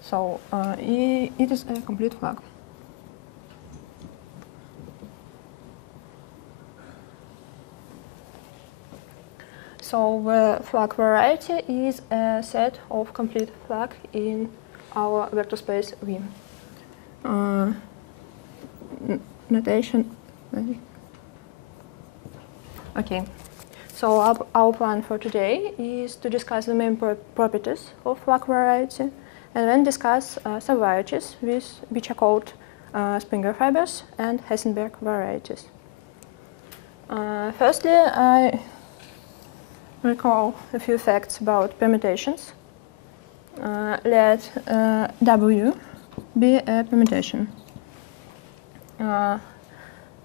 So it is a complete flag. So the flag variety is a set of complete flag in our vector space V. Notation. Okay. So our plan for today is to discuss the main properties of flag variety, and then discuss subvarieties, which are called Springer fibers and Hessenberg varieties. Firstly, I recall a few facts about permutations. Let W be a permutation.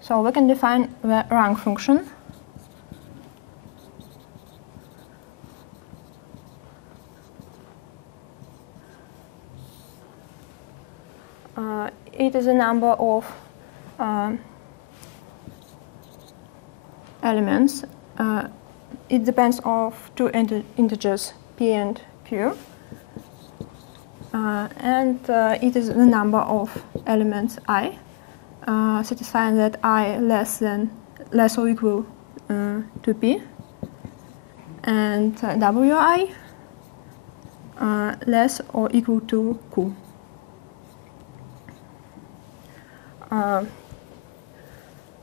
So we can define the rank function it is a number of elements. It depends on two integers p and q, and it is the number of elements I, satisfying that I less or equal to p, and wi less or equal to q.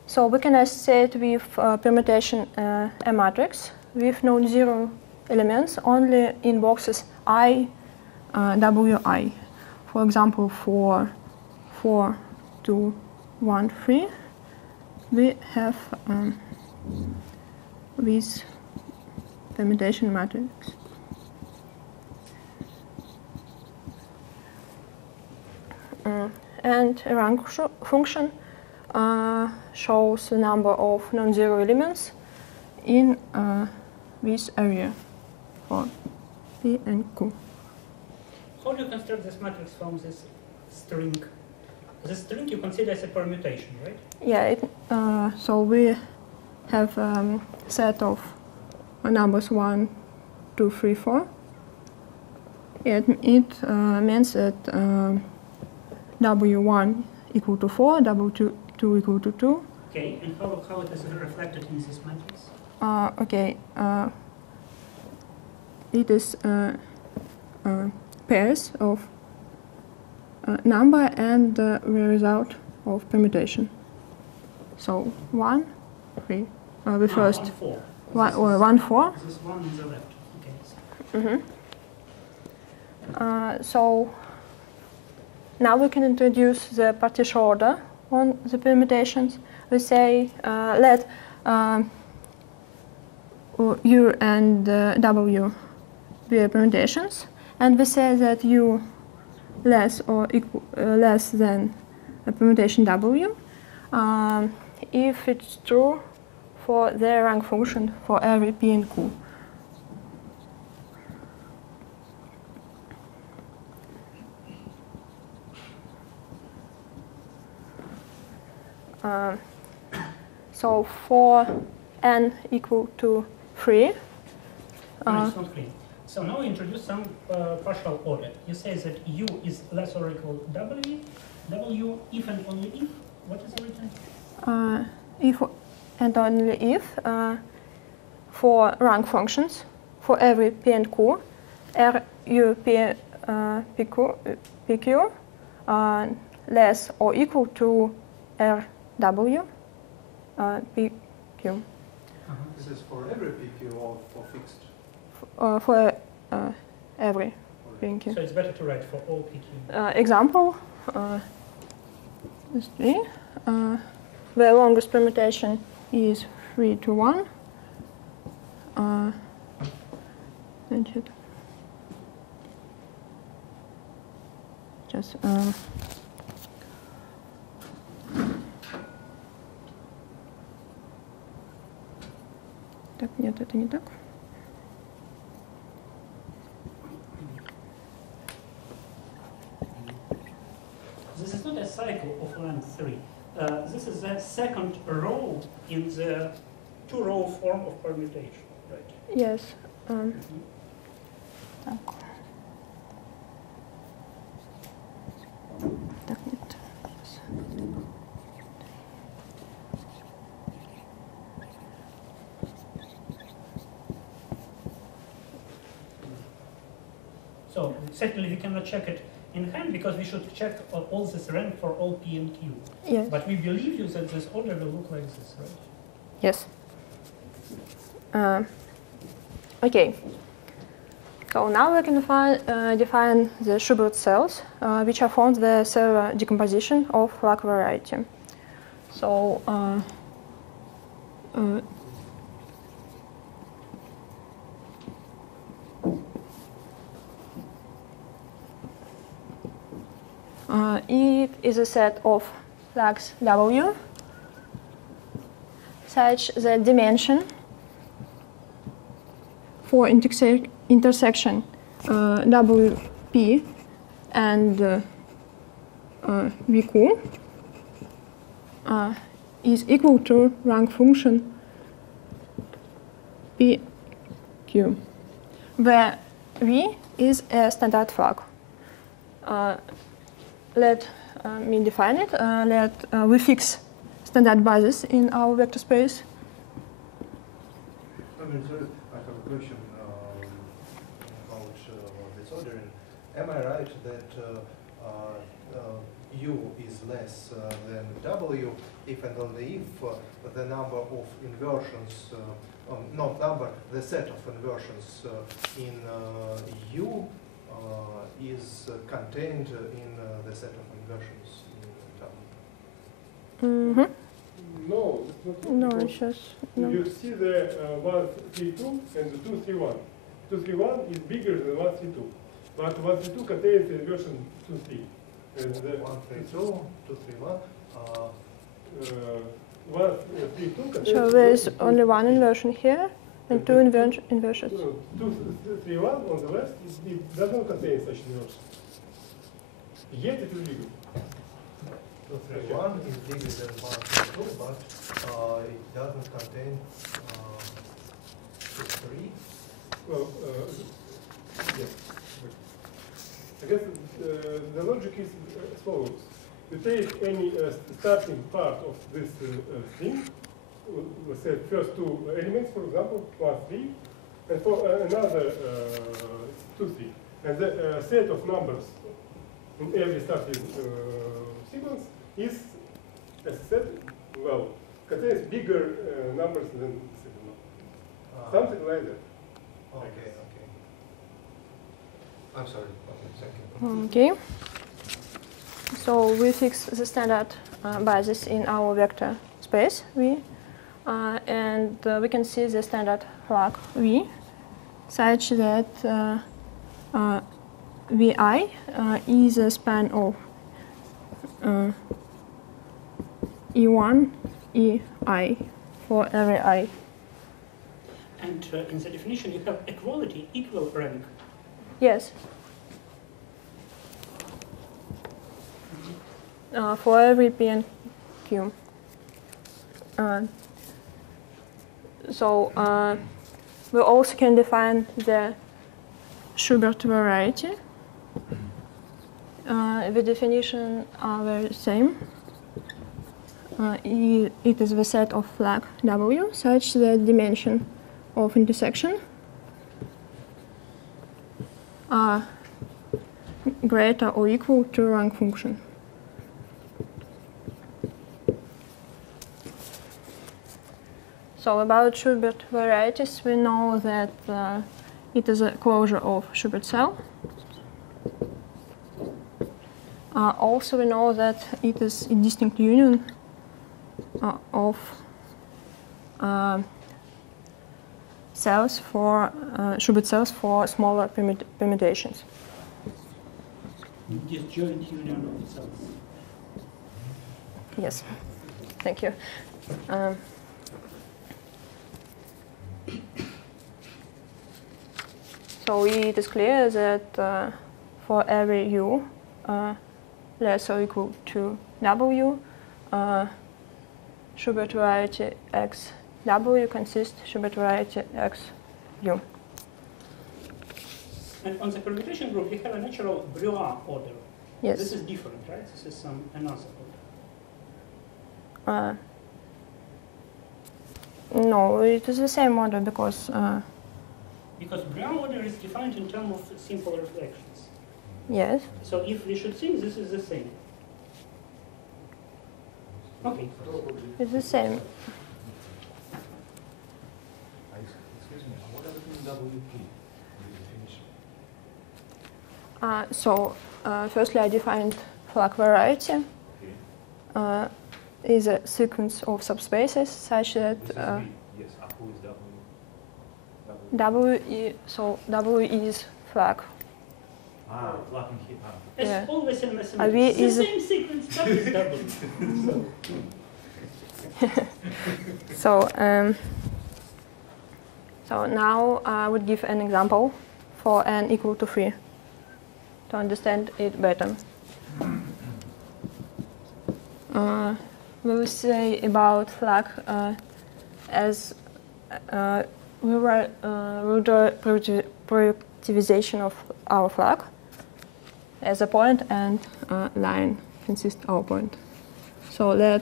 So we can associate with permutation a matrix with non-zero elements only in boxes I, wi. For example, for 4, 2, 1, 3, we have this permutation matrix. And a rank function shows the number of non-zero elements in this area for P and Q. How do you construct this matrix from this string? This string you consider as a permutation, right? Yeah, so we have a set of numbers 1, 2, 3, 4. It means that W1 equal to 4, W2 equal to 2. Okay, and how it is reflected in this matrix? Okay, it is pairs of number and the result of permutation. So 1, 3. The first 1, 4. 1, 4. This is 1 on the left. Okay. So now we can introduce the partition order on the permutations. We say let U and W be permutations, and we say that U less or equal less than a permutation W if it's true for the rank function for every P and Q. So for n equal to 3. It's not clear. So now we introduce some partial order. You say that U is less or equal to W if and only if. What is written? If and only if for rank functions for every P and Q, R U P PQ less or equal to R W PQ. This is for every PQ or for fixed? For every PQ. So it's better to write for all PQ. Example, is 3. The longest permutation is 3 to 1. Just так, нет, это не так. This is not a cycle of length 3. This is the second row in the two-row form of permutation, right? Yes. Так. So certainly we cannot check it in hand because we should check all this rank for all P and Q. Yes. But we believe you that this order will look like this, right? Yes. Okay. So now we can define the Schubert cells, which are formed the cellular decomposition of Lac variety. So it is a set of Lacs W such that dimension for intersection WP and VQ is equal to rank function PQ, where V is a standard flag. Let me define it. We fix standard basis in our vector space. I have a question about this ordering. Am I right that U is less than W if and only if the number of inversions, not number, the set of inversions in U is contained in the set of inversions in W? Mm-hmm. No, it's not. No, it's just no. You see the 132 and the 231. 231 is bigger than 132, but 132 contains the inversion 23. And the 132, 231. 132 contains. So there is only one inversion here and two inversions. 231 on the left, it does not contain such inversion. Yet it is bigger. 231 is bigger than 132, but it doesn't contain 3. Well, yes. I guess the logic is as follows. You take any starting part of this thing, let's say first two elements, for example, 1, 3, and for another 2, 3. And the set of numbers in every starting sequence is, as I said, well, contains bigger numbers than the second one. Something like that. Okay. I'm sorry. Okay, thank Okay. you. So we fix the standard basis in our vector space V, and we can see the standard flag V, such that Vi is a span of E1, EI for every I. And in the definition, you have equality, equal rank. Yes. For every P and Q. So we also can define the Schubert variety. The definition are the same. It is the set of flag W such that dimension of intersection are greater or equal to rank function. So about Schubert varieties, we know that it is a closure of Schubert cell. Also, we know that it is a distinct union of cells for Schubert cells for smaller permutations. Disjoint union of cells. Yes, thank you. So it is clear that for every U less or equal to W, Schubert variety XW consists Schubert variety XU. And on the permutation group, you have a natural Brouillard order. Yes. This is different, right? This is some another order. No, it is the same order because Because ground order is defined in terms of simple reflections. Yes. So if we should think, this is the same. Okay. It's the same. Excuse me, what are the WP? Firstly, I defined flag variety. Okay. Is a sequence of subspaces such that This is B. Yes, who is W? W is flag. Flag in here. As Yeah. always in V mathematics, the is same sequence, W is W. So now I would give an example for n equal to 3 to understand it better. We will say about flag as we will do productivization of our flag as a point and line consist our point. So let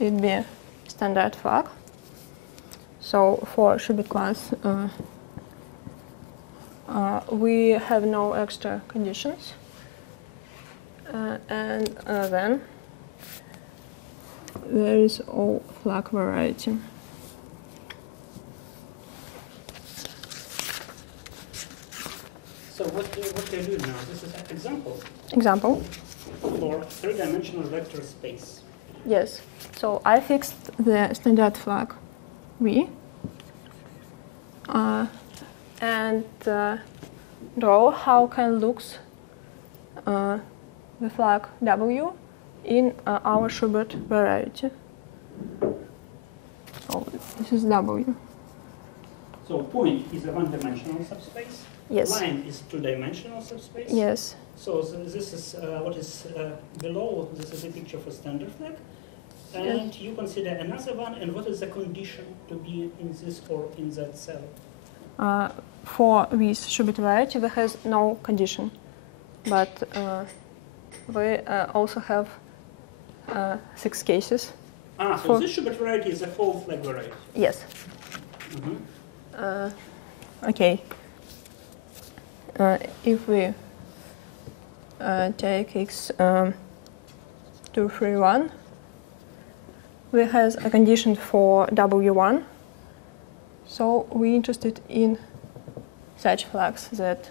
it be standard flag. So for Schubert class, we have no extra conditions, and then there is all flag variety. So what we are doing now, this is an example Example? for three-dimensional vector space. Yes. So I fixed the standard flag V and draw how can looks the flag W in our Schubert variety. So this is W. So point is a one-dimensional subspace. Yes. Line is two-dimensional subspace. Yes. So this is what is below. This is a picture for standard flag. And you consider another one, and what is the condition to be in this or in that cell? For this Schubert variety, there has no condition, but we also have 6 cases. So this Schubert variety is a whole flag variety. Yes. Mm-hmm. Okay. If we take x 2, 3, 1, we have a condition for W1. So we're interested in such flags that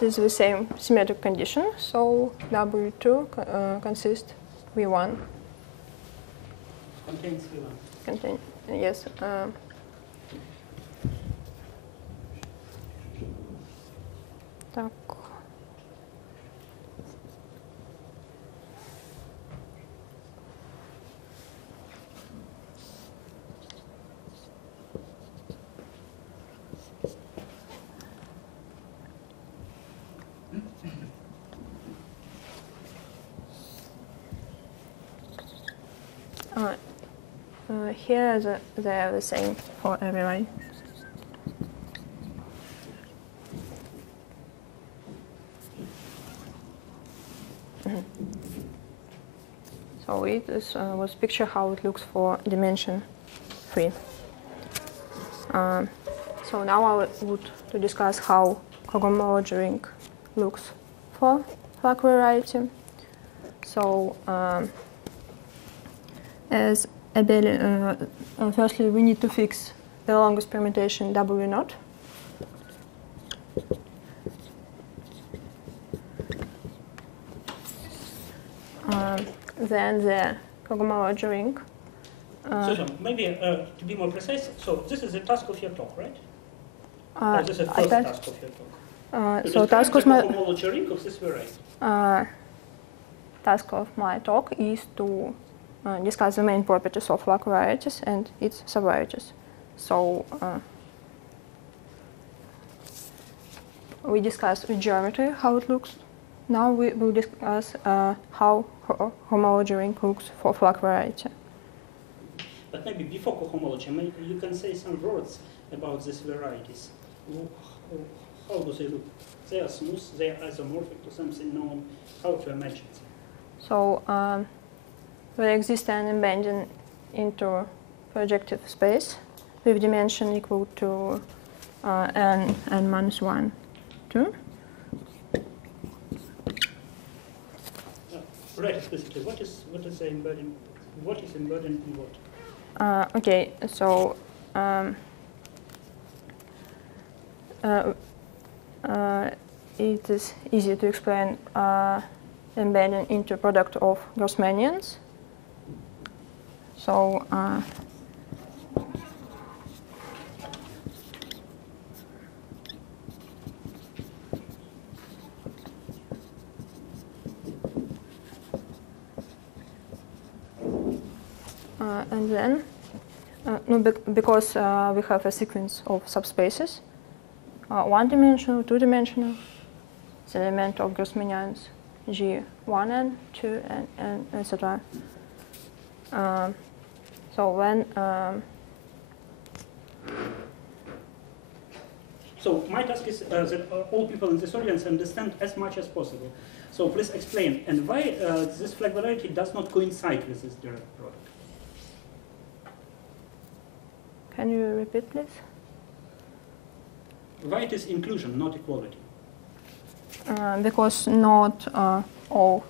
this is the same symmetric condition, so W2 consists V1. Contains V1. Yes. Так. Here they are the same for everyone. So it was picture how it looks for dimension 3. So now I would to discuss how cohomology ring looks for flag variety. So as firstly, we need to fix the longest permutation W0. Then the cohomology ring. So maybe to be more precise, so this is the task of your talk, right? Or this is the I first thought- task of your talk? So task of my cohomology ring of this variety. task of my talk is to discuss the main properties of flag varieties and its subvarieties. So we discussed with geometry how it looks. Now we will discuss how homology ring looks for flag variety. But maybe before cohomology, maybe you can say some words about these varieties. How do they look? They are smooth, they are isomorphic to something known. How to imagine them? So there exists an embedding into projective space with dimension equal to n minus 1, 2. Right, explicitly. What is the embedding? What is embedding in what? Okay, so it is easy to explain embedding into product of Grossmanians. So and then, no, because we have a sequence of subspaces, one-dimensional, two-dimensional, the element of Grossmanians G1n, 2, and etc. So when so my task is that all people in this audience understand as much as possible. So please explain, and why this flag variety does not coincide with this direct product. can you repeat, please? Why it is inclusion, not equality? Because not all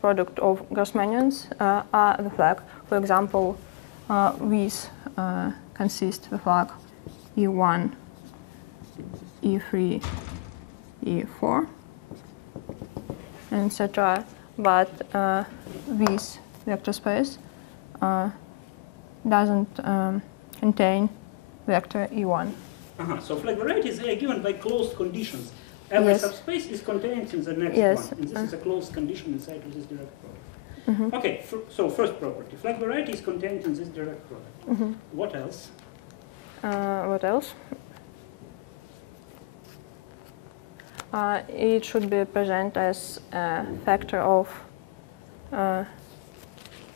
product of Grossmanians are the flag. For example, these consist the flag E1, E3, E4, etc. But this vector space doesn't contain vector E1. So flag varieties are given by closed conditions. Every subspace is contained in the next one, and this is a closed condition inside of this direct product. Okay, so first property, flag variety is contained in this direct product. What else? What else? It should be present as a factor of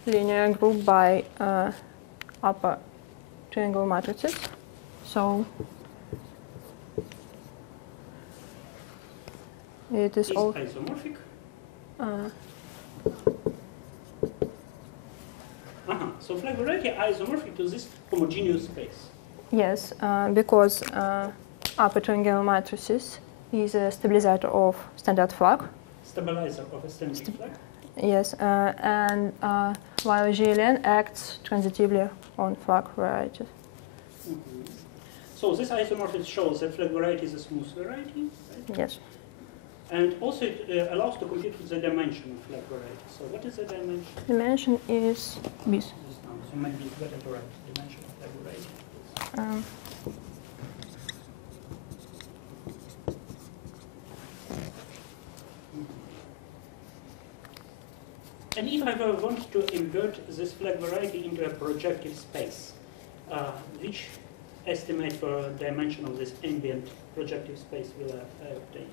linear group by upper triangle matrices. So it is all isomorphic. So flag variety are isomorphic to this homogeneous space. Yes, because upper triangular matrices is a stabilizer of standard flag. Stabilizer of a standard flag? Yes, and while GLN acts transitively on flag varieties. So this isomorphism shows that flag variety is a smooth variety, right? Yes. And also it allows to compute with the dimension of flag variety. So what is the dimension? Dimension is this. So maybe it's better to write dimension of flag variety. And if I want to invert this flag variety into a projective space, which estimate for dimension of this ambient projective space will I obtain?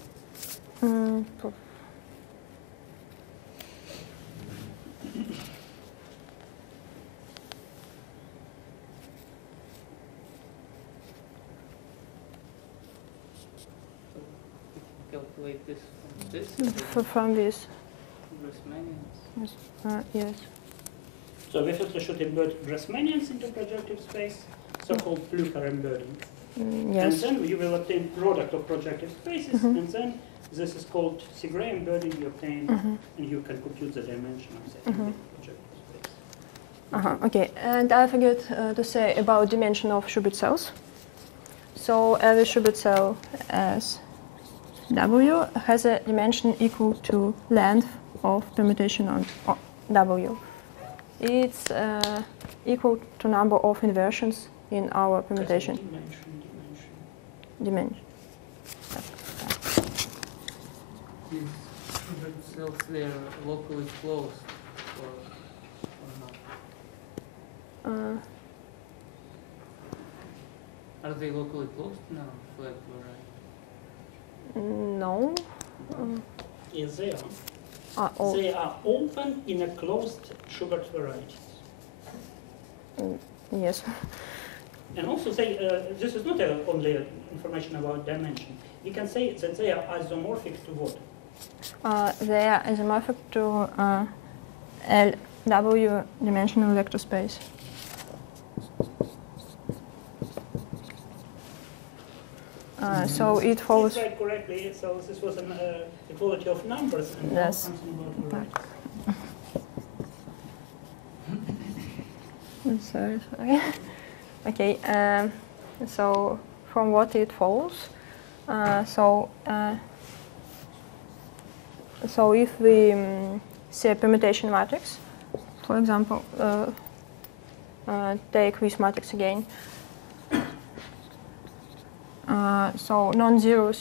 Calculate this From this. Grossmanians. Yes. So we first should invert Grassmannians into projective space, so-called Fluker embedding. Yes. And then you will obtain product of projective spaces, and then this is called Segre embedding you obtain, and you can compute the dimension of the projective space. Okay, and I forget to say about dimension of Schubert cells. So every Schubert cell as W has a dimension equal to length of permutation on W. It's equal to number of inversions in our permutation. Dimension. These Schubert cells, they are locally closed or not? Are they locally closed now, flag variety? No. Yes, they are. They are open in a closed Schubert varieties. Yes. And also say, this is not only information about dimension. We can say that they are isomorphic to what? They are isomorphic to LW dimensional vector space. So it follows. Right, correctly. So this was an equality of numbers, and Yes. something about varieties. Sorry. Okay. So from what it follows, so if we see a permutation matrix, for example, take this matrix again. So non-zero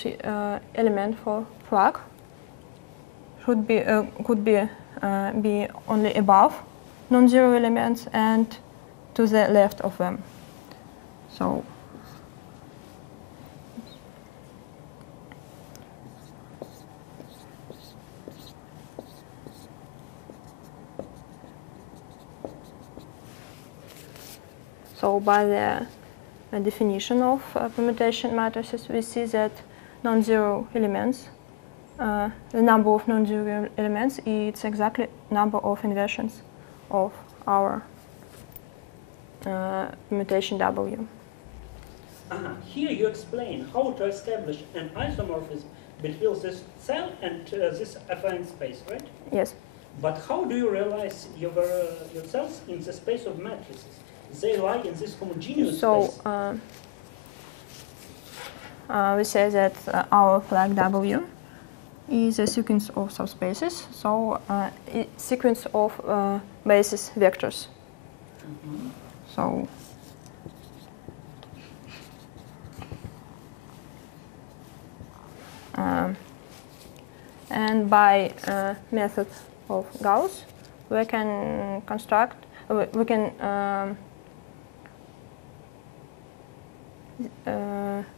element for flag should be could be only above non-zero elements and to the left of them. So by the definition of permutation matrices, we see that non-zero elements, the number of non-zero elements, is exactly number of inversions of our permutation W. Here you explain how to establish an isomorphism between this cell and this affine space, right? Yes. But how do you realize your cells in the space of matrices? They lie in this homogeneous space. So we say that our flag W is a sequence of subspaces, so a sequence of basis vectors. Mm-hmm. So and by method of Gauss, we can construct, we can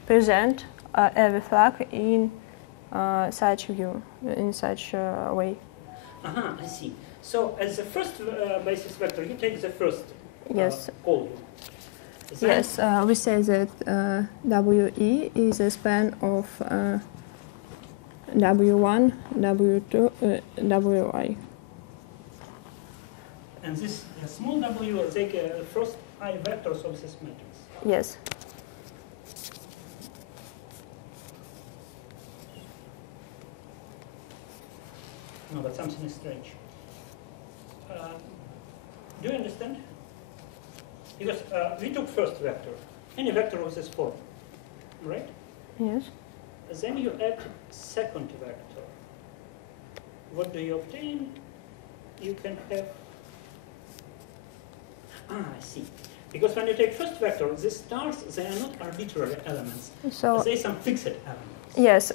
present every flag in such view, in such way. I see. So as the first basis vector, you take the first Yes. column. Yes, we say that WE is a span of W1, W2, WI. And this small w will take first I vectors of this matrix. Yes. No, but something is strange. Do you understand? Because we took first vector, any vector of this form, right? Yes. Then you add second vector. What do you obtain? You can have... I see. Because when you take first vector, these stars, they are not arbitrary elements. So they are some fixed elements. yes.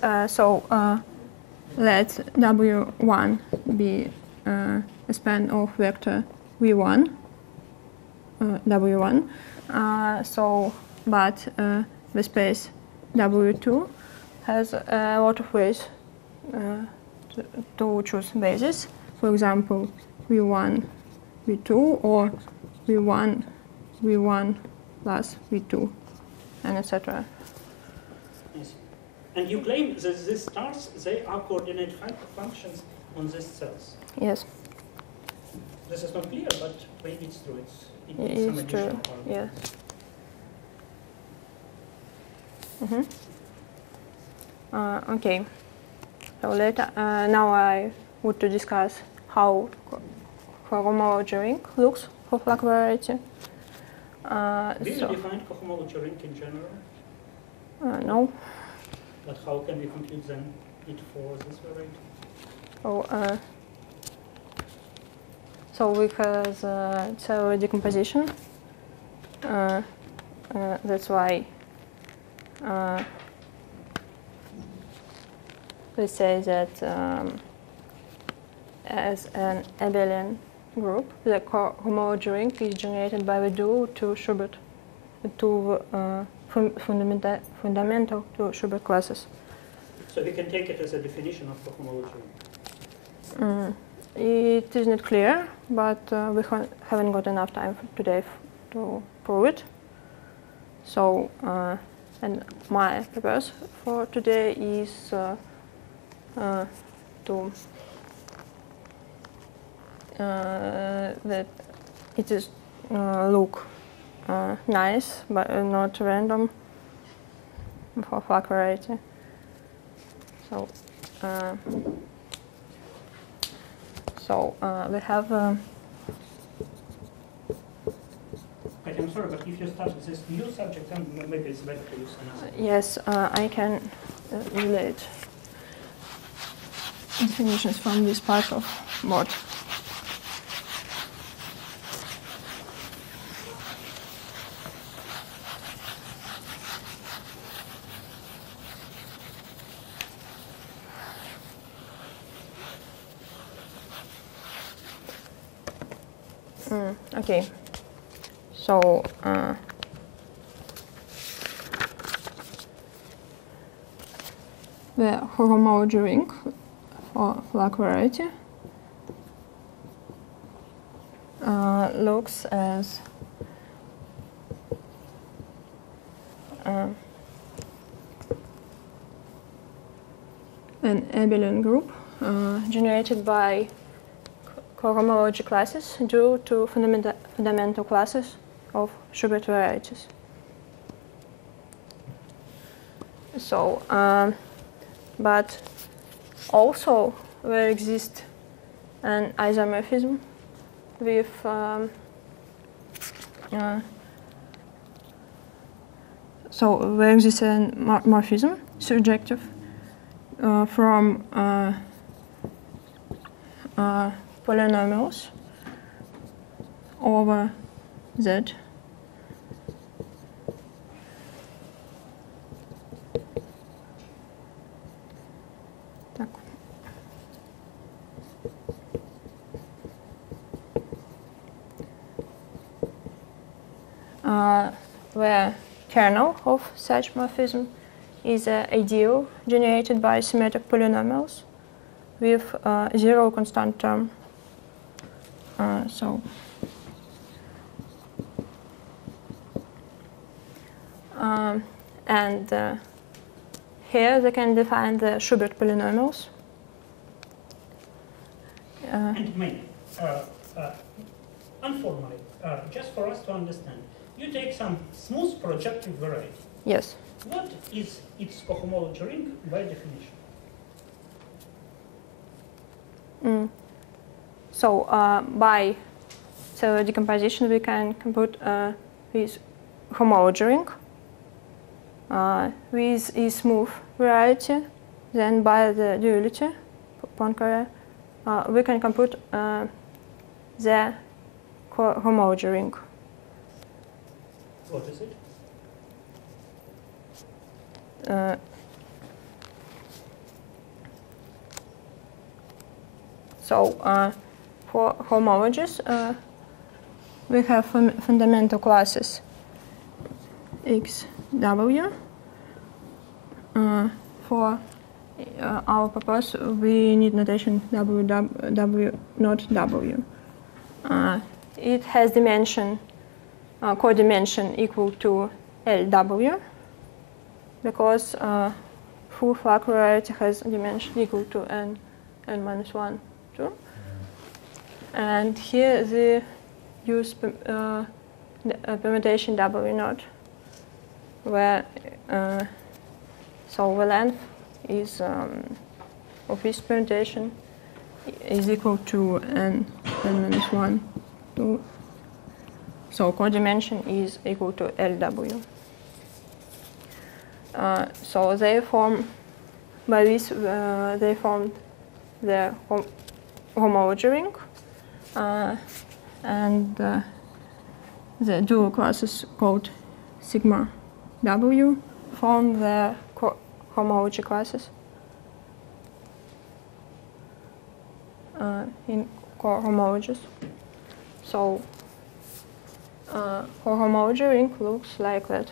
Let W1 be a span of vector V1, W1. But the space W2 has a lot of ways to choose basis. For example, V1, V2, or V1, V1 plus V2, and etc. Yes. And you claim that these stars, they are coordinate functions on these cells. Yes. This is not clear, but maybe it's true. It needs some It's true. additional part. Yeah. Okay. So later, now I want to discuss how cohomology ring looks for flag variety. Do you define cohomology ring in general? No. But how can we compute then it for this variety? So we have cell decomposition. That's why we say that as an abelian group, the cohomology ring is generated by the dual to Schubert, to fundamental to Schubert classes. So we can take it as a definition of cohomology ring. It is not clear, but we haven't got enough time today to prove it. So, and my purpose for today is to that it is look nice, but not random for flag variety. So, we have. I'm sorry, but if you start with this new subject, then maybe it's better to use another. Yes, I can relate definitions from this part of mod. Okay, so the cohomology ring for flag variety looks as an abelian group generated by cohomology classes due to fundamental classes of Schubert varieties. So, but also there exists an isomorphism with so there exists a morphism surjective from polynomials over Z where kernel of such morphism is an ideal generated by symmetric polynomials with zero constant term. And here they can define the Schubert polynomials. And maybe, informally, just for us to understand, you take some smooth projective variety. Yes. What is its cohomology ring by definition? So by decomposition, we can compute this homology ring with a smooth variety. Then by the duality, Poincare, we can compute the homology ring. What is it? So for homologies, we have fundamental classes XW. For our purpose, we need notation W not W. It has dimension, codimension equal to LW, because full flag variety has dimension equal to n minus 1, 2. And here they use permutation W naught, where so the length is of this permutation is equal to n minus 1, 2. So codimension is equal to LW. So they form, by this they formed the homology ring, and the dual classes called sigma W form the homology classes in cohomologies. So cohomology ring looks like that.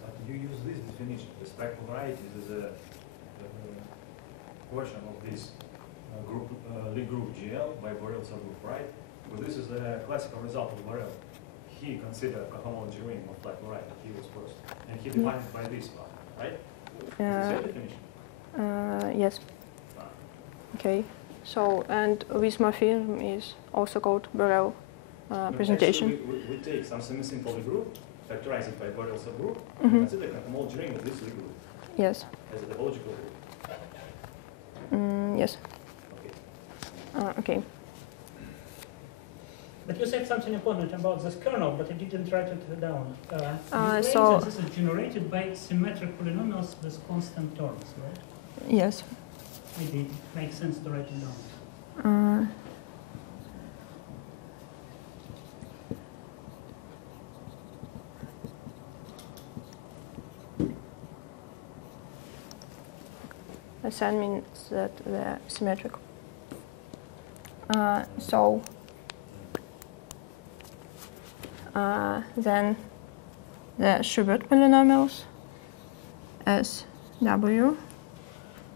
But you use this definition, the spectral varieties, as a portion of this group, Lie group GL by Borel subgroup, right? Well, this is the classical result of Borel. he considered a cohomology ring of flag variety. He was first, and he defined it by this one, right? Is this your definition? Yes. Okay. So, and this morphism is also called Borel presentation. Actually, we take some semi-simple group, factorize it by Borel subgroup, Mm-hmm. and consider cohomology ring of this group Yes. as a topological group. Yes. Okay. Okay. But you said something important about this kernel, but I didn't write it down. You claim so- that this is generated by symmetric polynomials with constant terms, right? Yes. Maybe it makes sense to write it down. Assign means that they're symmetric. Then the Schubert polynomials SW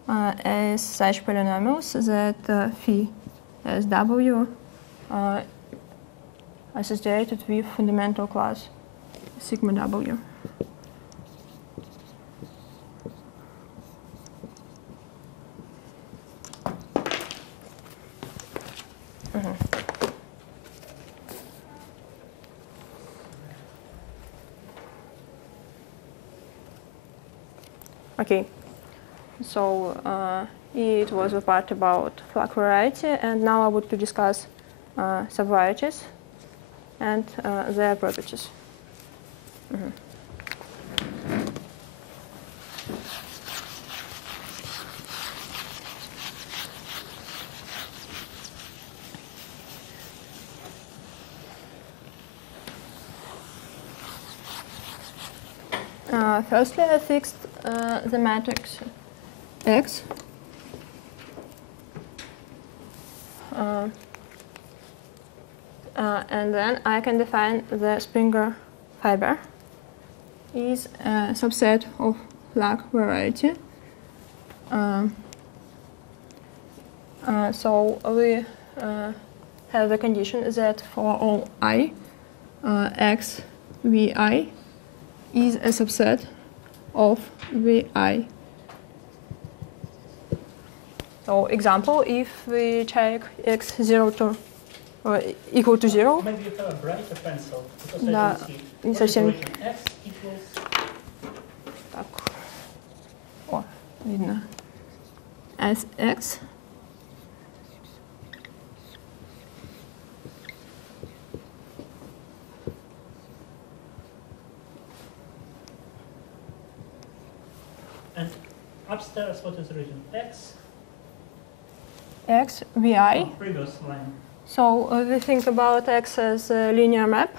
as such polynomials that phi SW associated with fundamental class sigma W. Okay, so it was a part about flag variety, and now I want to discuss subvarieties and their properties. Firstly, I fixed the matrix X. And then I can define the Springer fiber is a subset of flag variety. So we have the condition that for all I, XVi is a subset of Vi. So example, if we check x 0 to equal to 0. Maybe you have a brighter pencil, because Да, I don't see. не What is совсем. written? X equals... Так. О, видно. Sx And upstairs, what is written? X, Vi. previous line. So we think about x as a linear map.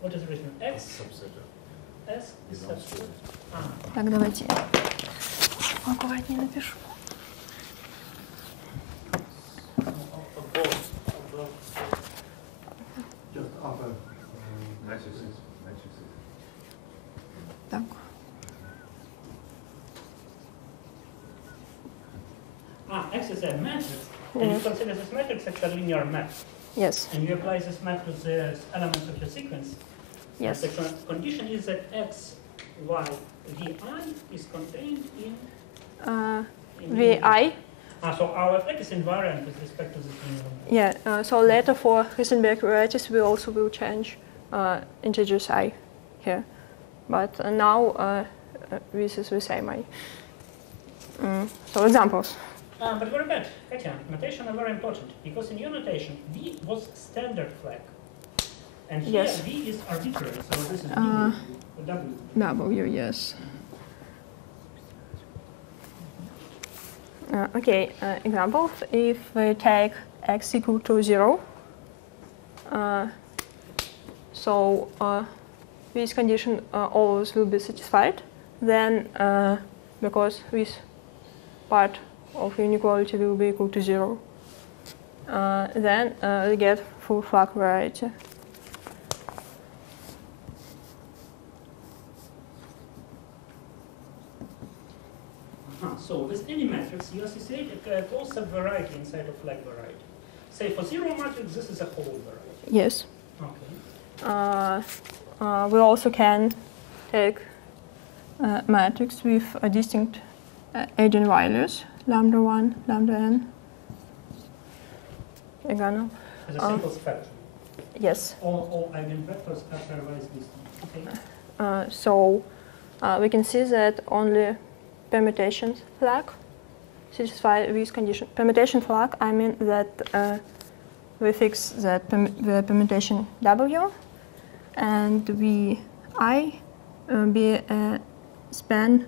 What is written? X, S is subset. Так, давайте я аккуратнее напишу. Just upper. Так. X is a matrix, and you consider this matrix as a linear map. Yes. And you apply this map to the elements of your sequence. Yes. The condition is that X, Y, Vi is contained in... Vi. So our effect is invariant with respect to this linear map. Yeah. So later for Hessenberg varieties, we also will change integers I here, but now this is the same I. So examples. But very bad, Katya. Notation are very important, because in your notation, V was standard flag. And here Yes. V is arbitrary, so this is W. W, yes. Okay, examples. If we take x equal to 0, so this condition always will be satisfied, then because this part of inequality will be equal to 0, then we get full flag variety. So with any matrix, you associate a close subvariety inside of flag variety. Say for zero matrix, this is a whole variety. Yes. Okay. We also can take a matrix with a distinct eigenvalues, lambda 1, lambda n. Again, As a simple spectrum. yes. All eigenvectors are pairwise distinct. Okay. So we can see that only permutation flag satisfy this condition. Permutation flag, I mean that we fix that the permutation W, and Vi be a span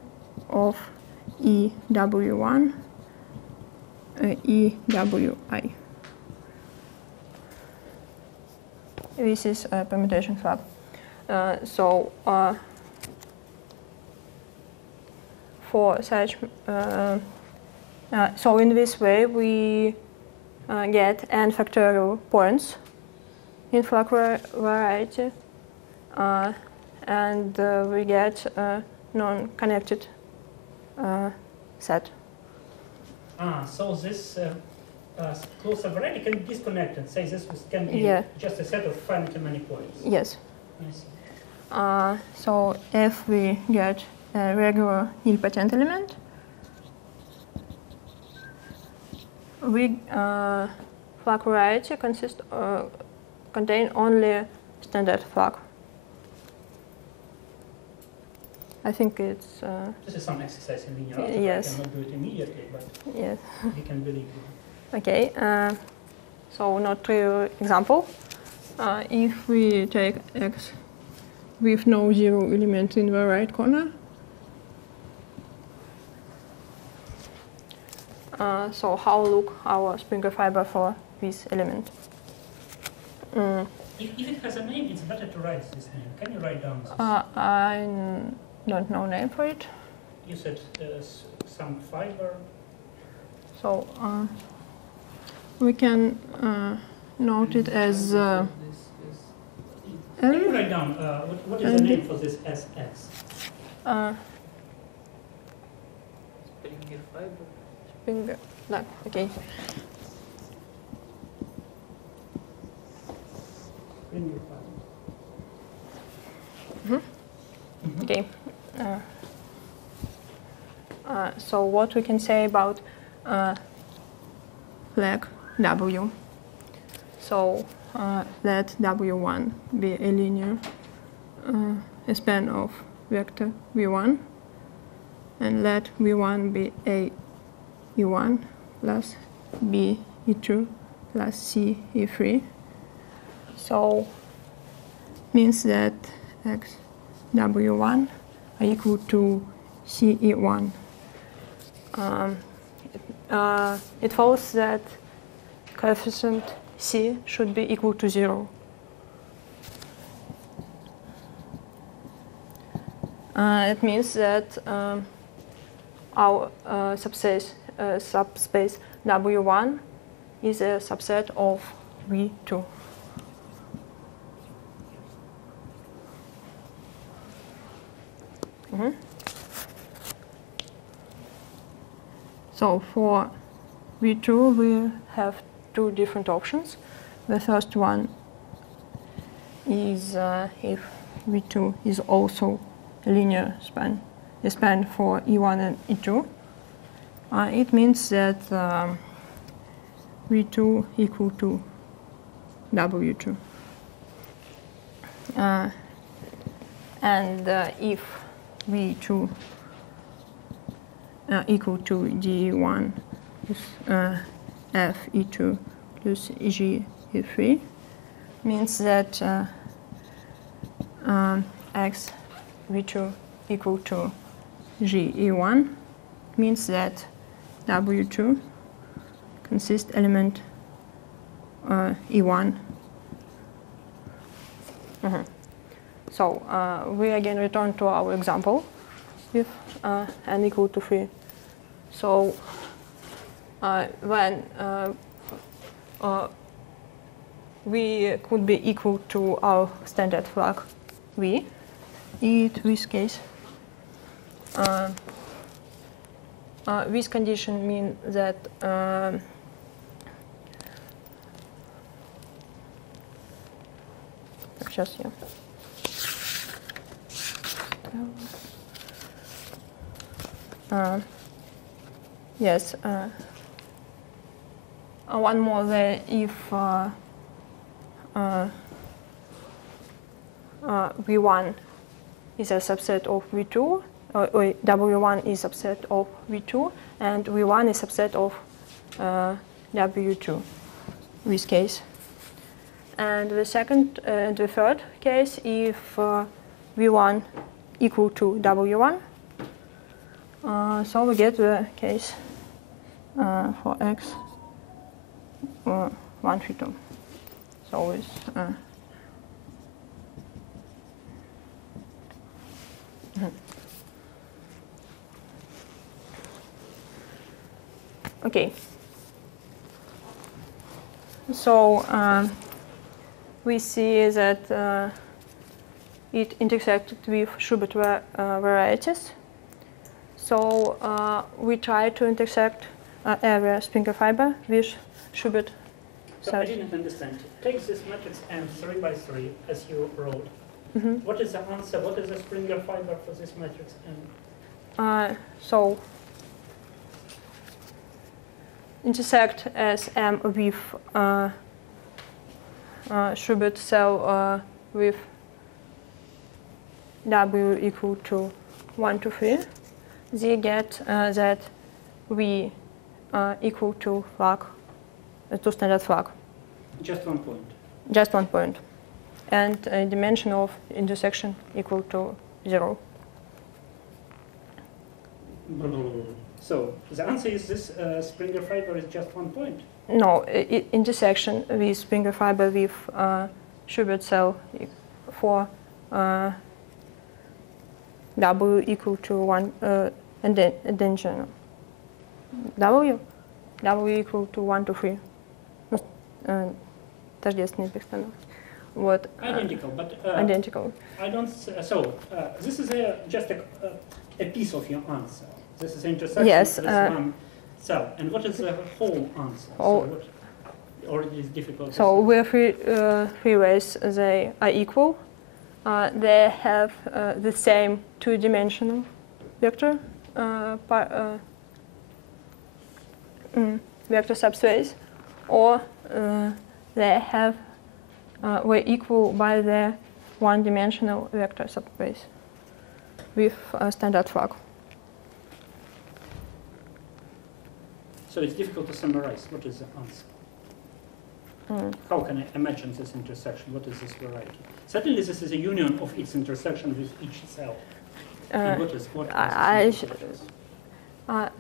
of EW1, EWI. This is a permutation flag. For such, so in this way we get n factorial points in flag variety, and we get a non-connected set. So this closed subvariety can be disconnected. Say this can be just a set of finitely many points. Yes. I see. So if we get a regular nilpotent element, we flag variety contain only standard flag. I think it's. This is some exercise in linear algebra. Yes. I cannot do it immediately, but Yes. we can believe you. Okay. So not trivial example. If we take x with no zero element in the right corner, so how look our Springer fiber for this element? If it has a name, it's better to write this name. Can you write down this? I don't know name for it. You said some fiber. So we can note it as Can you write down what is the name for this SS? Springer fiber. Springer, no, okay. Springer fiber. Okay. So what we can say about flag W? So let W1 be a linear a span of vector V1, and let V1 be a E1 plus B E2 plus C E3. So means that X W1 are equal to CE1. It follows that coefficient C should be equal to 0. It means that our subspace W1 is a subset of V2. So for V2 we have two different options. The first one is if V2 is also a linear span, a span for E1 and E2. It means that V2 equal to W2. And if V2 equal to D1 plus FE2 plus GE3, means that X V2 equal to GE1, means that W2 consists element E1. So we again return to our example with n equal to 3. So when we could be equal to our standard flag V, in this case, this condition means that just here. Yes. One more way, if V1 is a subset of V2, or W1 is a subset of V2, and V1 is a subset of W2, this case. And the second and the third case, if V1 equal to W1, so we get the case for X 1, 3, 2. So it's okay. So we see that it intersected with Schubert varieties. So we try to intersect area Springer fiber with Schubert. So I didn't understand. Take this matrix M 3 by 3 as you wrote. What is the answer? What is the Springer fiber for this matrix M? So intersect as M with Schubert cell with W equal to 1 to 3. They get that V equal to flag, to standard flag. Just 1 point. Just 1 point. And a dimension of intersection equal to 0. So the answer is this Springer fiber is just 1 point? No, intersection with Springer fiber with Schubert cell for W equal to 1 and then dimension. W equal to 1 to 3. Тождественные персонажи. Вот. Identical, but identical. I don't. So this is just a piece of your answer. This is intersection. Yes. This one cell. And what is the whole answer? Oh, so what already is difficult. So with three ways they are equal. They have the same two-dimensional vector vector subspace, or they have were equal by the one-dimensional vector subspace with a standard flag. So it's difficult to summarize. What is the answer? How can I imagine this intersection? What is this variety? Certainly, this is a union of its intersection with each cell.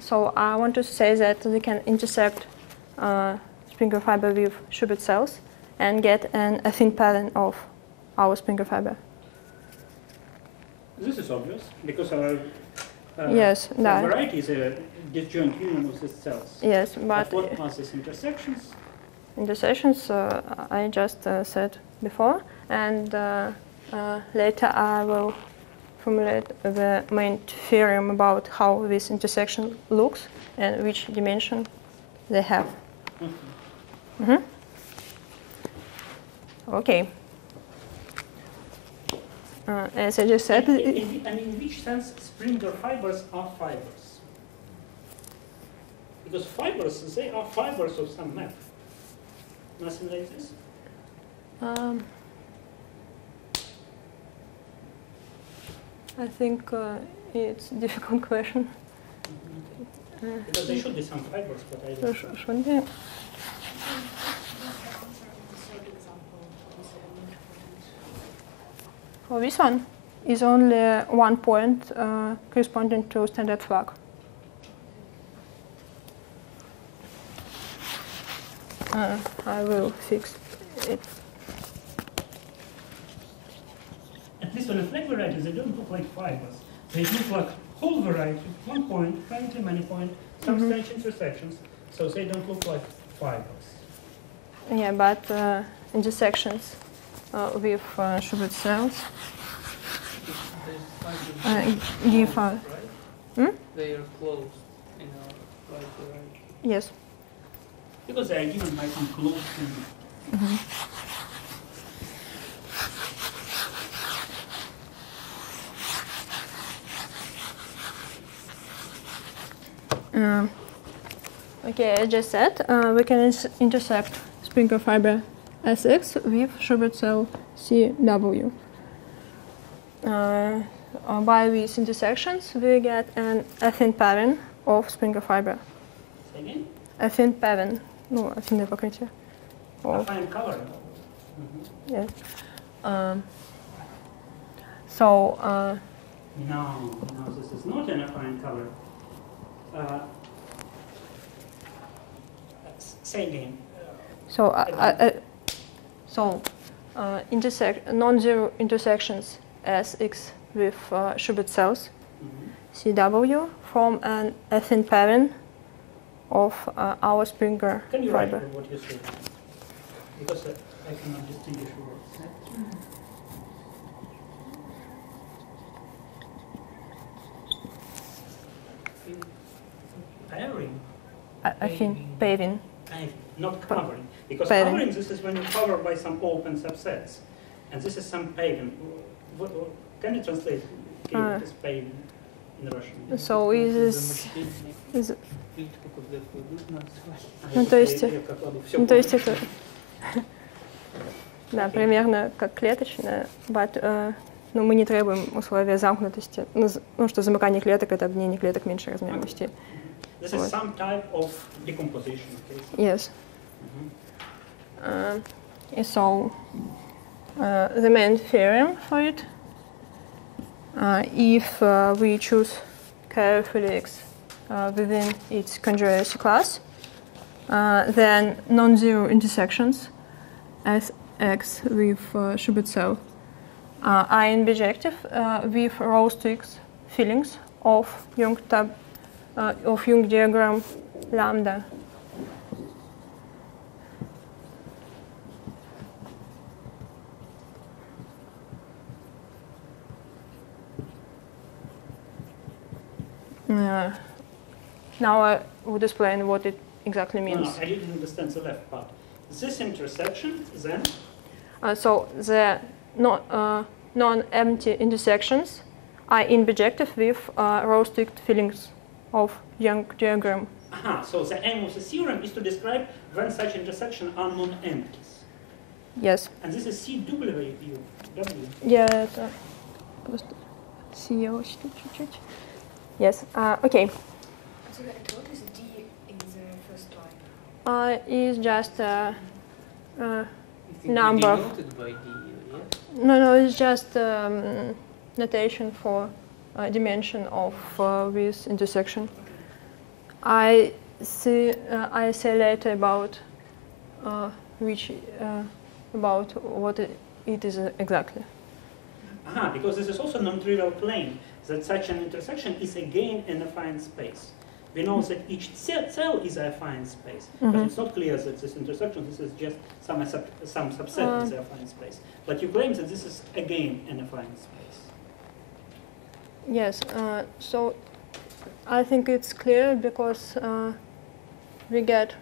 So I want to say that we can intersect Springer fiber with Schubert cells and get an affine pattern of our Springer fiber. This is obvious because yes, the variety is a disjoint union of these cells. Yes, but what are these intersections? Intersections I just said before, and later I will formulate the main theorem about how this intersection looks and which dimension they have. Okay. As I just said, and in which sense Springer fibers are fibers? Because fibers, they are fibers of some map. Nothing like this? I think it's a difficult question. Because there should be some fibers, but I don't know. Should be. For this one is only 1 point corresponding to standard flag. I will fix it. At least on a flag variety, they don't look like fibers. They look like whole variety, 1 point, apparently many point, some strange intersections, so they don't look like fibers. Yeah, but intersections with Schubert cells give right? They are closed in a flag variety. Yes. Because they are given by some closed Okay, as just said, we can intersect Springer fiber Sx with Schubert cell CW. By these intersections, we get an affine pairing of Springer fiber. Say again? Affine pairing, no, affine покрытие. Affine color. Yes. No, this is not an affine color. Say again. Non-zero intersections Sx with Schubert cells CW from an affine pairing of our Springer Can you fiber. write what you say? Because I cannot distinguish words. Pairing. Affine pairing. Not covering. Because Pairing. covering, this is when you cover by some open subsets. And this is some pairing. Can you translate this pairing in Russian? So is Ну, то есть это да, примерно как клеточная, но мы не требуем условия замкнутости, что замыкание клеток — это объединение клеток меньшей размерности. This is some type of decomposition. Yes. So the main theorem for it, if we choose carefully X within its conjugacy class, then non-zero intersections as X with Schubert cell are bijective with rows to X fillings of Young diagram lambda. Now I would explain what it exactly means. No, I didn't understand the left part. This intersection then? So the non-empty intersections are bijective with row-sticked fillings of Young diagram. Aha, so the aim of the theorem is to describe when such intersections are non-empties. Yes. And this is CW. Я это просто съелась тут чуть-чуть. Yes. Okay. So what is D in the first line? Is just a Number. number. Denoted by D, yeah? No, it's just notation for dimension of this intersection. I say later about what it is exactly. Aha, because this is also non-trivial claim that such an intersection is again an affine space. We know that each cell is an affine space, but it's not clear that this intersection, this is just some subset is an affine space. But you claim that this is again an affine space. Yes, so I think it's clear because we get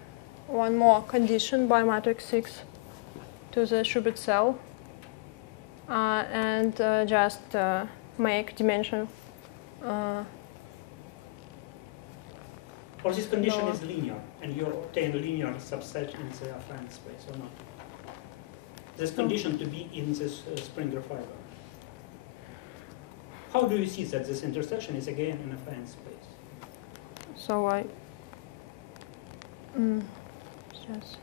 one more condition by matrix 6 to the Schubert cell and just make dimension. Or this condition is linear, and you obtain a linear subset in the affine space, or not? This condition to be in this Springer fiber. How do you see that this intersection is again an affine space? So I just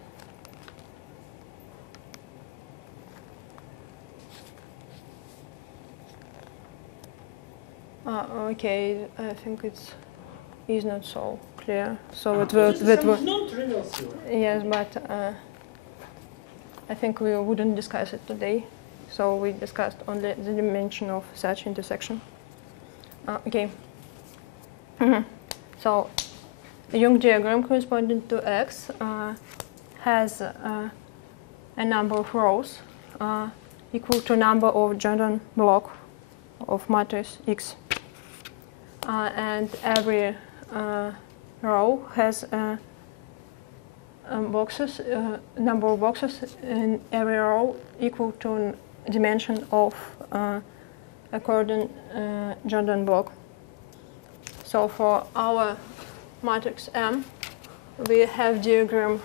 okay, I think it's not so clear. So it will. This is some non-trivial theorem. Yes, but I think we wouldn't discuss it today. So we discussed only the dimension of such intersection. Okay. So the Young diagram corresponding to X has a number of rows equal to number of Jordan block of matrix X. And every row has boxes, number of boxes in every row equal to dimension of according Jordan block. So for our matrix M, we have diagram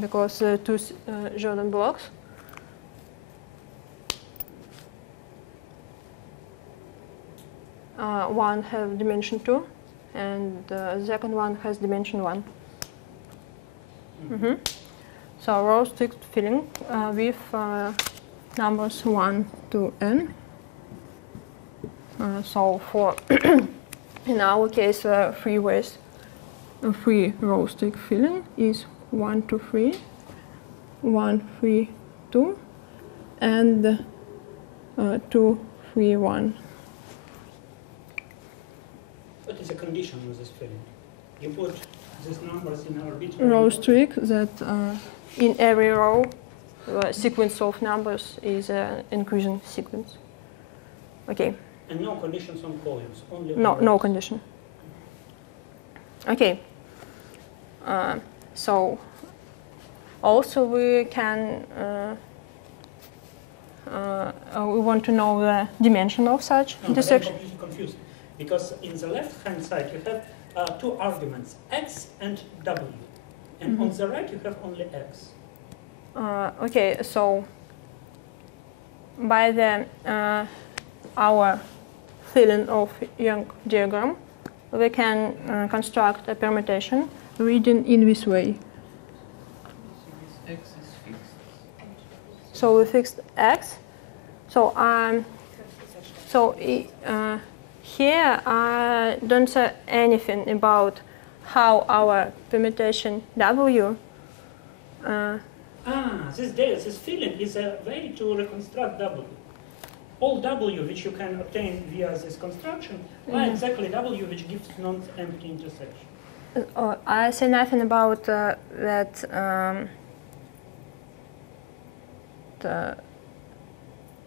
because two Jordan blocks. One has dimension 2, and the second one has dimension 1. So row-stick filling with numbers 1 to n. So for in our case, three ways, free row-stick filling is 1 to 3, 1, 3, 2, and 2, 3, 1. What is the condition of this filling? You put these numbers in arbitrary row strict that in every row sequence of numbers is an inclusion sequence. Okay. And no conditions on columns, only no condition. Okay. So also we can we want to know the dimension of such intersection. I'm completely confused because in the left-hand side you have two arguments, x and w, and on the right you have only x. Okay, so by the our filling of Young diagram, we can construct a permutation reading in this way. X is fixed. So we fixed x. So here I don't say anything about how our permutation w. This filling is a way to reconstruct w. All w which you can obtain via this construction are exactly w which gives non-empty intersection. I say nothing about that.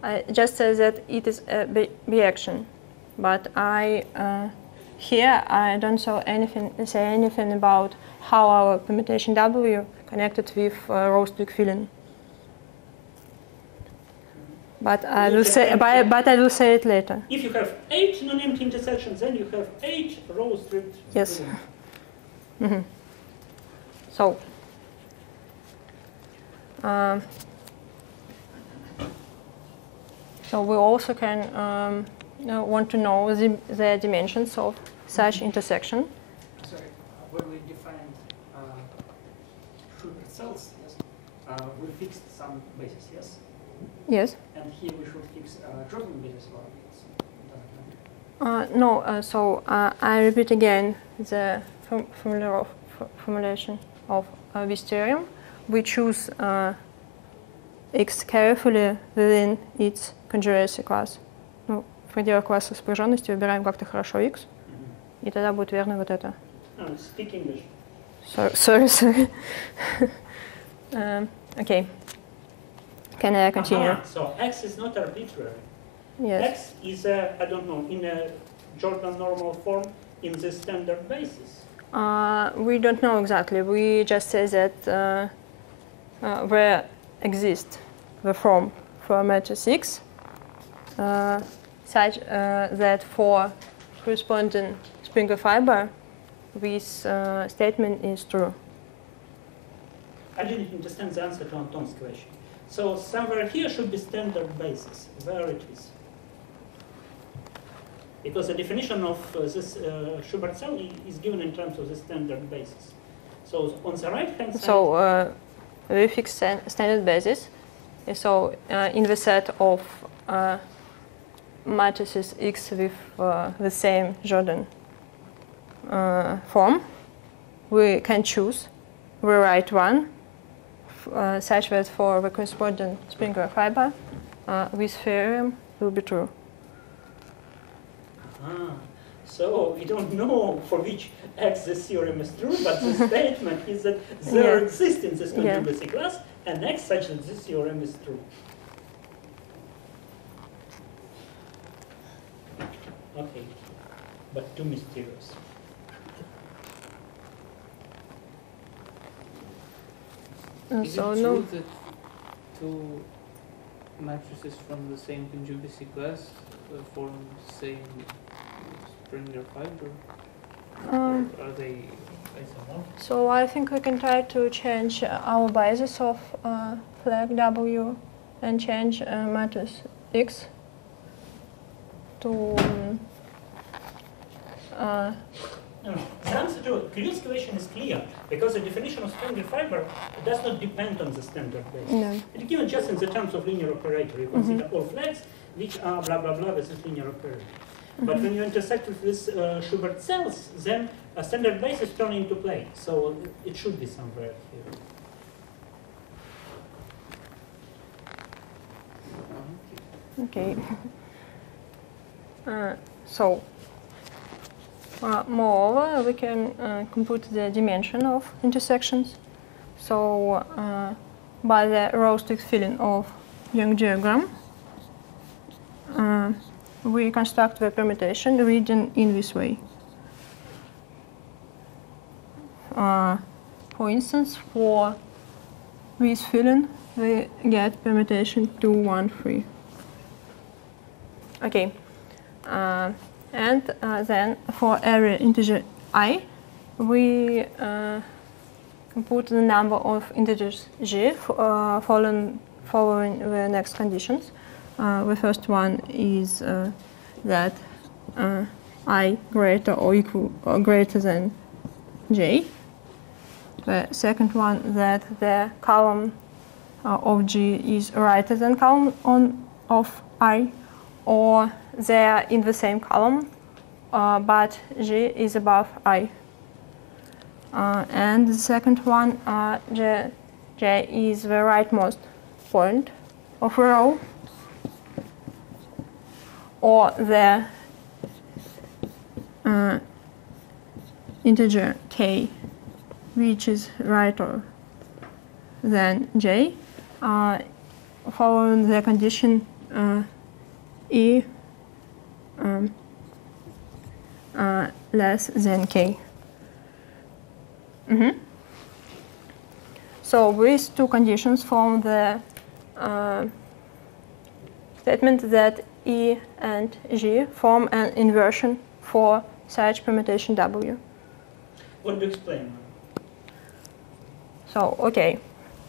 I just say that it is a reaction, but here I don't say anything about how our permutation w connected with row-stick filling. But I will say it later. If you have 8 non-empty intersections, then you have 8 row-stick. Yes. So. So we also can want to know the dimensions of such intersection. Sorry, when we defined Schubert cells, yes, we fixed some basis, yes? Yes. And here we should fix Jordan basis or no, so I repeat again the formulation of this theorem. We choose x carefully within its conjuracy class. Ну, в пределах класса сопряженности выбираем как-то хорошо x, и тогда будет верно вот это. Speak English. Sorry. Okay. Can I continue? So x is not arbitrary. Yes. X is, I don't know, in a Jordan normal form in the standard basis. We don't know exactly. We just say that where exists the form for matrix X such that for corresponding Springer fiber, this statement is true. I didn't understand the answer to Anton's question. So somewhere here should be standard basis, varieties. Because the definition of this Schubert cell is given in terms of the standard basis. So on the right-hand side... So we fix standard basis. So in the set of matrices X with the same Jordan form, we can choose the right one such that for the corresponding Springer fiber, this theorem will be true. So we don't know for which X this theorem is true, but the statement is that there exists in this conjugacy class an X such that this theorem is true. Okay, but too mysterious. Is it true that two matrices from the same conjugacy class form the same Springer fiber? Are they isomorphic? So I think we can try to change our basis of flag W and change matrix X to No. The answer to Kirill's question is clear, because the definition of standard fiber does not depend on the standard base. no. It's given just in the terms of linear operator. You consider all flags which are blah blah blah with this linear operator. But when you intersect with this Schubert cells, then a standard base is turning into plane. So it should be somewhere here. Okay. Moreover, we can compute the dimension of intersections. So, by the row-stick filling of Young diagram, we construct the permutation reading in this way. For instance, for this filling, we get permutation 2, 1, 3. Okay. And then for every integer I, we compute the number of integers g following the next conditions. The first one is that I greater or equal or greater than j. The second one that the column of g is greater than column of I, or they are in the same column, but G is above I. And the second one, J is the rightmost point of a row, or the integer k, which is greater than J, following the condition E less than k. So these two conditions form the statement that E and G form an inversion for such permutation W. What do you explain? So, okay.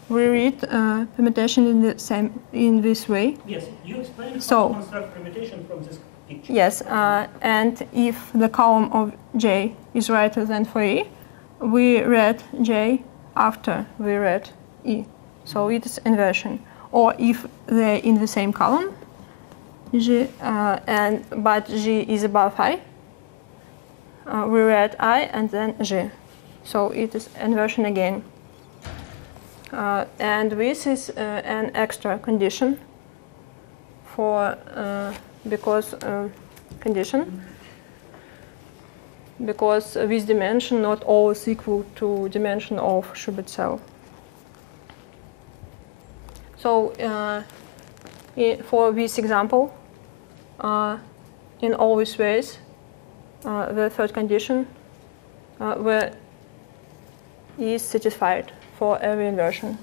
We read permutation in this way. Yes, you explain So, how to construct permutation from this picture. Yes, and if the column of J is greater than 3, we read J after we read E. So it is inversion. Or if they're in the same column, G, but G is above I, we read I and then G. So it is inversion again. And this is an extra condition for because this dimension not always equal to dimension of Schubert cell. So for this example, in all these ways, the third condition is satisfied for every inversion.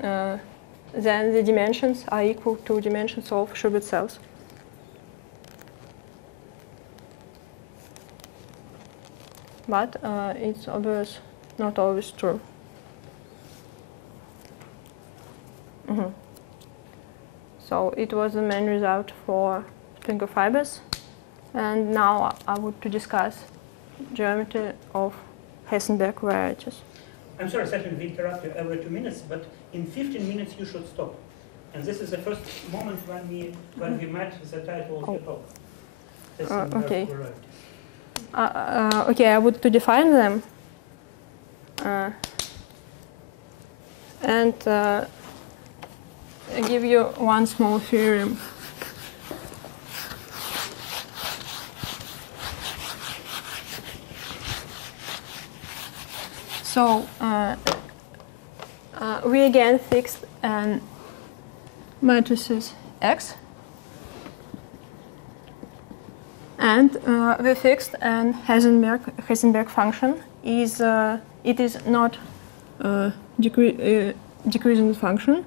Then the dimensions are equal to dimensions of Schubert cells. But it's obvious not always true. So it was the main result for string fibers. And now I would to discuss geometry of Hessenberg varieties. I'm sorry, certainly we interrupt you every 2 minutes, but in 15 minutes you should stop. And this is the first moment when we met the title of your talk. Okay. Okay, I would to define them and give you one small theorem. So we again fixed matrices X, and we fixed an Hessenberg function. It is not a decreasing function.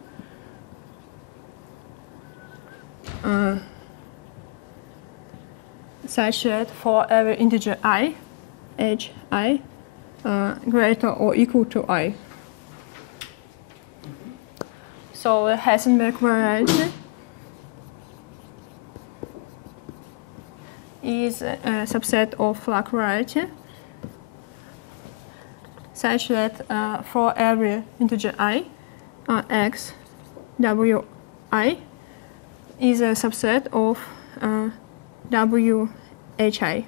Such that for every integer I, hi greater or equal to I. So the Hessenberg variety is a subset of flag variety such that for every integer I, x wi is a subset of whi.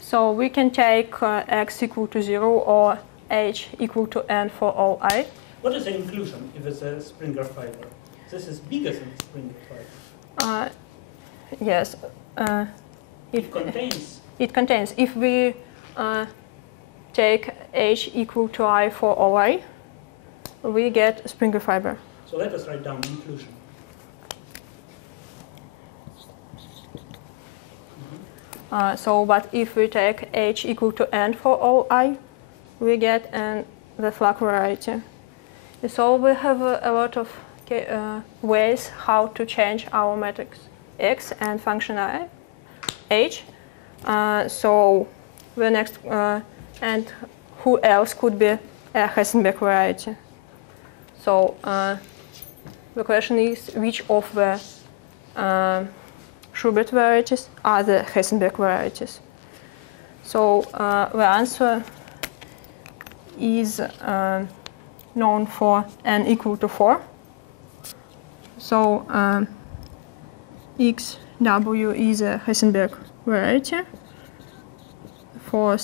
So we can take x equal to 0 or h equal to n for all I. What is the inclusion if it's a Springer fiber? This is bigger than Springer fiber. Yes. It contains. It contains. If we take h equal to I for all I, we get Springer fiber. So let us write down inclusion. But if we take h equal to n for all I, we get the flag variety. So we have a lot of ways how to change our matrix X and function I, H. So the next, and who else could be a Hessenberg variety? So the question is, which of the Schubert varieties are the Hessenberg varieties? So the answer is known for n equal to 4. So XW is a Hessenberg variety for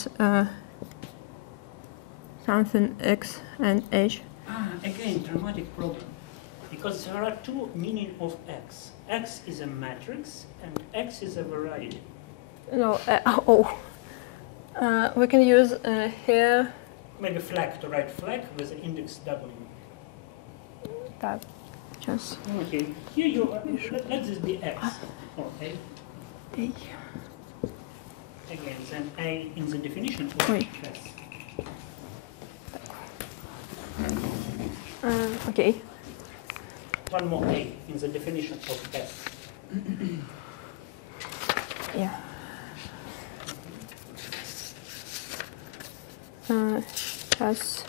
something X and H. Again, dramatic problem. Because there are two meanings of X. X is a matrix and X is a variety. No, we can use here. Maybe flag to write flag with the index W. That just. Okay, here you let this be X or A. A. Again, then A in the definition of Wait. Hess. Okay. One more A in the definition of Hess. Yeah. Hess.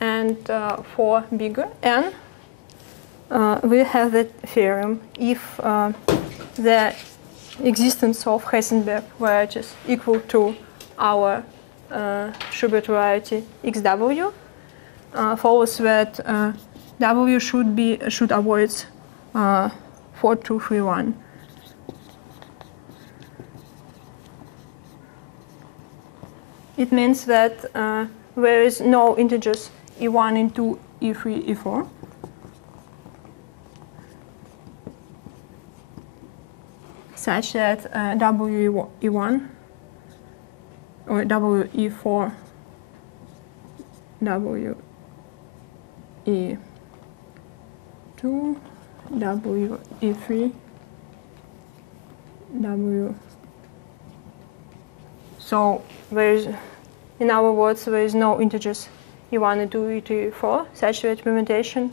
And for bigger n, we have the theorem if the existence of Hessenberg varieties equal to our Schubert variety XW follows that W should avoid 4, 2, 3, 1. It means that there is no integers E1, E2, E3, E4. Such that WE1 or WE4, WE2, WE3, W. So there is, in other words, there is no integers E1, E2, E3, E4, such that permutation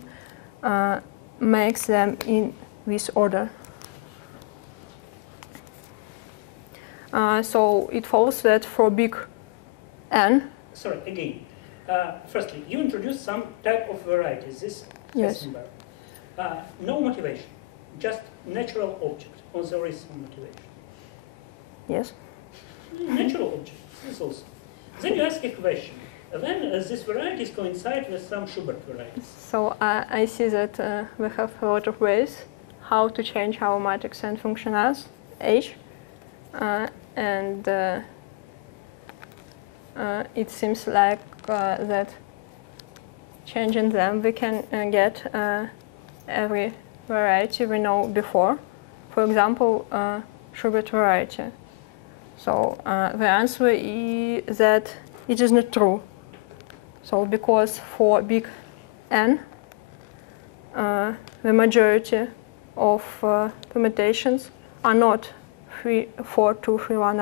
makes them in this order. So it follows that for big N. Sorry, again. Firstly, you introduced some type of varieties. This Yes. Hessenberg. No motivation, just natural object, or there is some motivation. Yes. Natural object, this also. Then you ask a question. Then these varieties coincide with some Schubert varieties. So I see that we have a lot of ways how to change our matrix and function as H. And it seems like that changing them we can get every variety we know before. For example, Schubert variety. So the answer is that it is not true. So because for big N, the majority of permutations are not 4, 2, 3, 1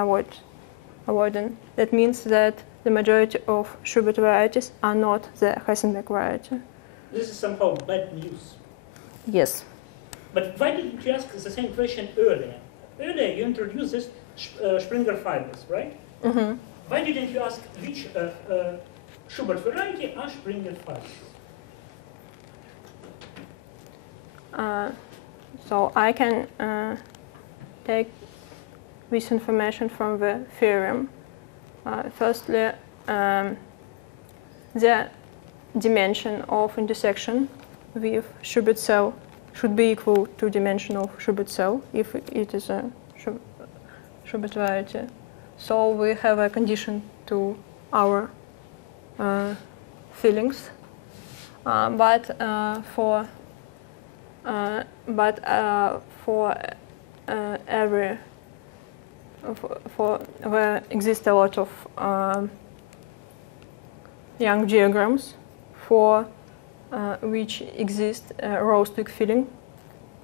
avoidant. That means that the majority of Schubert varieties are not the Hessenberg variety. This is somehow bad news. Yes. But why didn't you ask the same question earlier? Earlier you introduced this Springer fibers, right? Mm-hmm. Why didn't you ask which Schubert variety are Springer fibers? So I can take this information from the theorem. Firstly, the dimension of intersection with Schubert cell should be equal to dimension of Schubert cell if it is a Schubert variety. So we have a condition to our fillings, but for every there exist a lot of Young diagrams for which exist row-stick filling,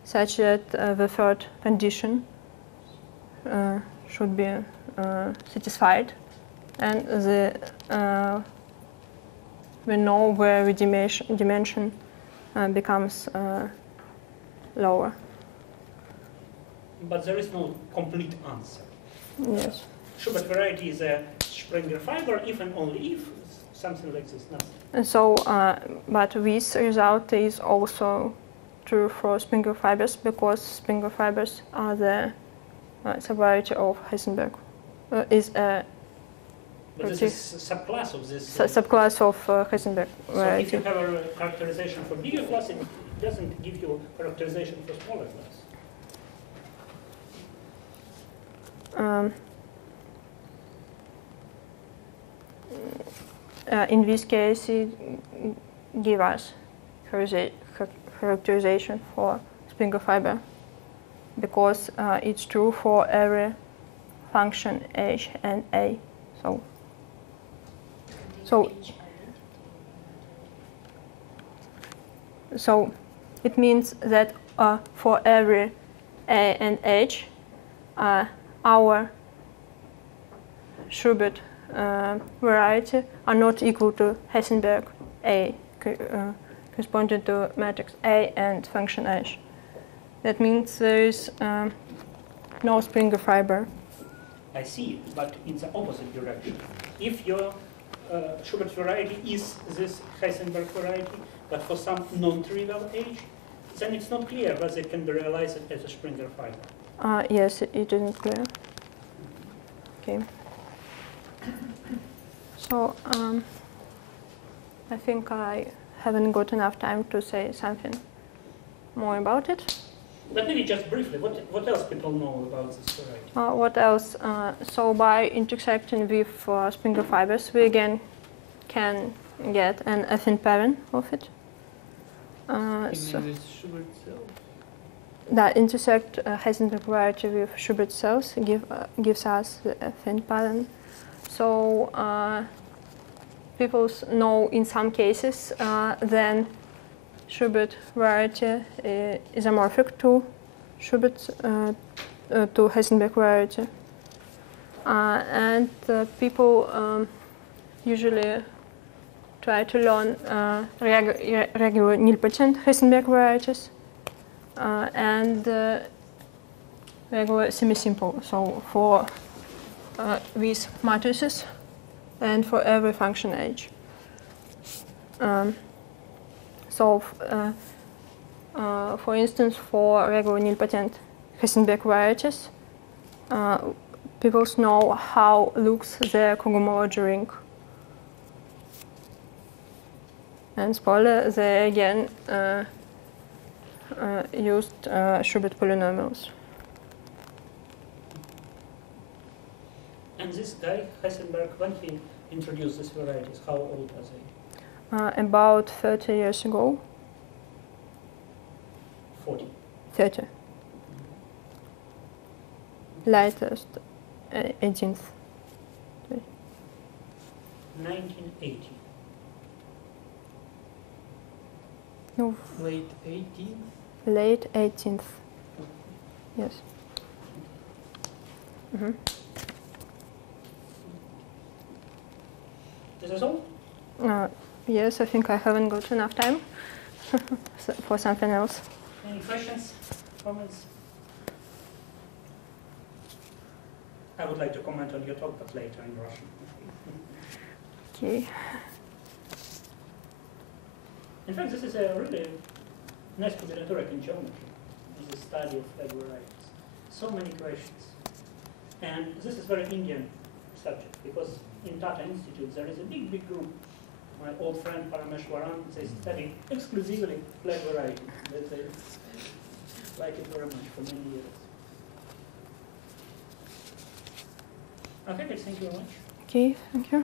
such that the third condition should be satisfied, and we know where the dimension becomes lower. But there is no complete answer. Yes. Schubert variety is a Springer fiber if and only if something like this. Nothing. And so, but this result is also true for Springer fibers because Springer fibers are the subvariety of Hessenberg. Is a But this is a subclass of this. Subclass of Hessenberg variety. So if you have a characterization for bigger class, it doesn't give you characterization for smaller class. In this case, it gives us characterization for Springer fiber because it's true for every function h and a. So it means that for every a and h, our Schubert variety are not equal to Hessenberg A, corresponding to matrix A and function h. That means there is no Springer fiber. I see, but in the opposite direction. If your Schubert variety is this Hessenberg variety, but for some non-trivial h, then it's not clear whether it can be realized as a Springer fiber. Yes, it isn't clear. Okay. So I think I haven't got enough time to say something more about it. But maybe just briefly, what else people know about this variety? What else? So by intersecting with Springer fibers, we again can get an affine parent of it. So Schubert cells? that intersect Hessenberg variety with Schubert cells gives us the affine parent. So people know in some cases then Schubert variety is isomorphic to Schubert to Hessenberg variety, and people usually try to learn regular nilpotent Hessenberg varieties and regular semi-simple. So for these matrices and for every function h. So, for instance, for regular nilpotent Hessenberg varieties, people know how looks the cohomology ring. And spoiler, they again used Schubert polynomials. And this guy, Hessenberg, when he introduced these varieties, how old was he? About 30 years ago. 40. 30. Latest 18th. 1980. No, Late 18th? late 18th. Yes. This is all? Yes, I think I haven't got enough time for something else. Any questions, comments? I would like to comment on your talk, but later in Russian. Okay. In fact, this is a really nice combinatoric in geometry. This is a study of flag varieties. So many questions. And this is very Indian subject, because in Tata Institute there is a big group. My old friend Parameshwaran, they study exclusively flag varieties. They like it very much for many years. Okay, thank you very much. Okay, thank you.